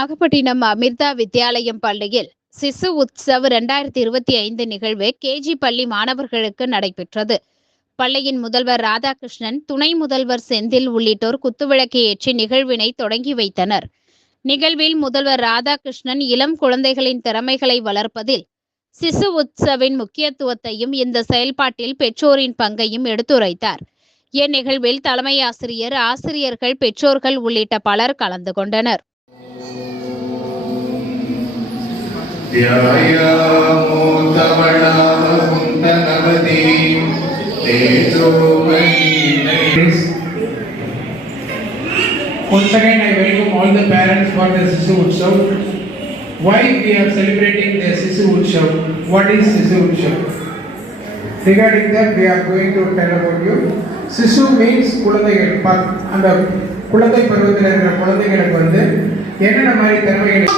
நாகப்பட்டினம் அமிர்தா வித்யாலயம் பள்ளியில் சிசு உத்சவ் 2025 நிகழ்வு கேஜி பள்ளி மாணவர்களுக்கு நடைபெற்றது. பள்ளியின் முதல்வர் ராதாகிருஷ்ணன், துணை முதல்வர் செந்தில் உள்ளிட்டோர் குத்துவிளக்கு ஏற்றி நிகழ்வினை தொடங்கி வைத்தனர். நிகழ்வில் முதல்வர் ராதாகிருஷ்ணன் இளம் குழந்தைகளின் திறமைகளை வளர்ப்பதில் சிசு உத்சவின் முக்கியத்துவத்தையும் இந்த செயல்பாட்டில் பெற்றோரின் பங்கையும் எடுத்துரைத்தார். இந்நிகழ்வில் தலைமை ஆசிரியர், ஆசிரியர்கள், பெற்றோர்கள் உள்ளிட்ட பலர் கலந்து கொண்டனர். Once again, I welcome all the parents for the Sisu Utsav. Why we are celebrating the Sisu Utsav? What is Sisu Utsav? Regarding that, we are going to tell about you. Sisu means குழந்தைகள். அந்த குழந்தை பருவத்தில் இருக்கிற குழந்தைகளுக்கு வந்து என்னென்ன மாதிரி திறமைகள்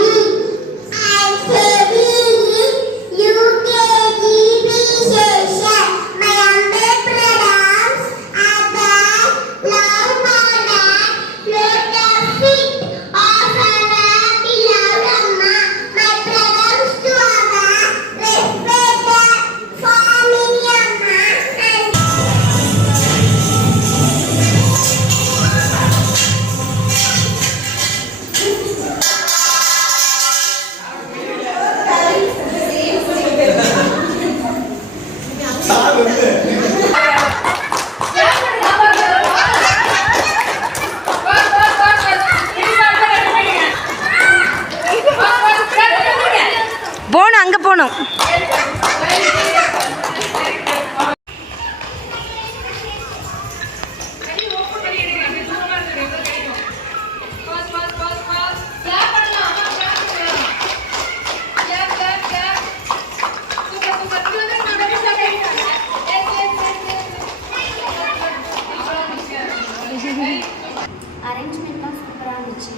போகணும், அங்கே போகணும். அரேஞ்ச்மெண்ட்லாம் சூப்பராக இருந்துச்சு.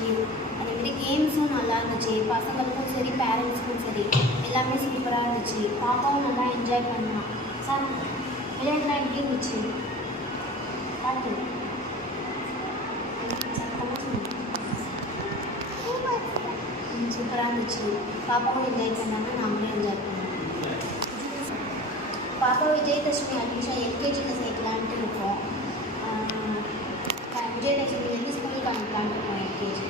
அதேமாரி கேம்ஸும் நல்லா இருந்துச்சு. பசங்களுக்கும் சரி, பேரண்ட்ஸுக்கும் சரி, எல்லாமே சூப்பராக இருந்துச்சு. பாப்பாவும் நல்லா என்ஜாய் பண்ணலாம். சார், விளையாட்டுலாம் எப்படி இருந்துச்சு? பார்த்து சூப்பராக இருந்துச்சு. பாப்பாவும் என்ஜாய் பண்ணாங்க, நாமளும் என்ஜாய் பண்ணோம். பாப்பா விஜயதசமி அட்மிஷன் எல்கேஜியில் சேர்க்கலான்ட்டு இருக்கோம். விஜயதசமி ஸ்கூலுக்கு அனுப்பலான்ட்டு இருக்கோம் எல்கேஜி.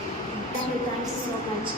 Thank you so much.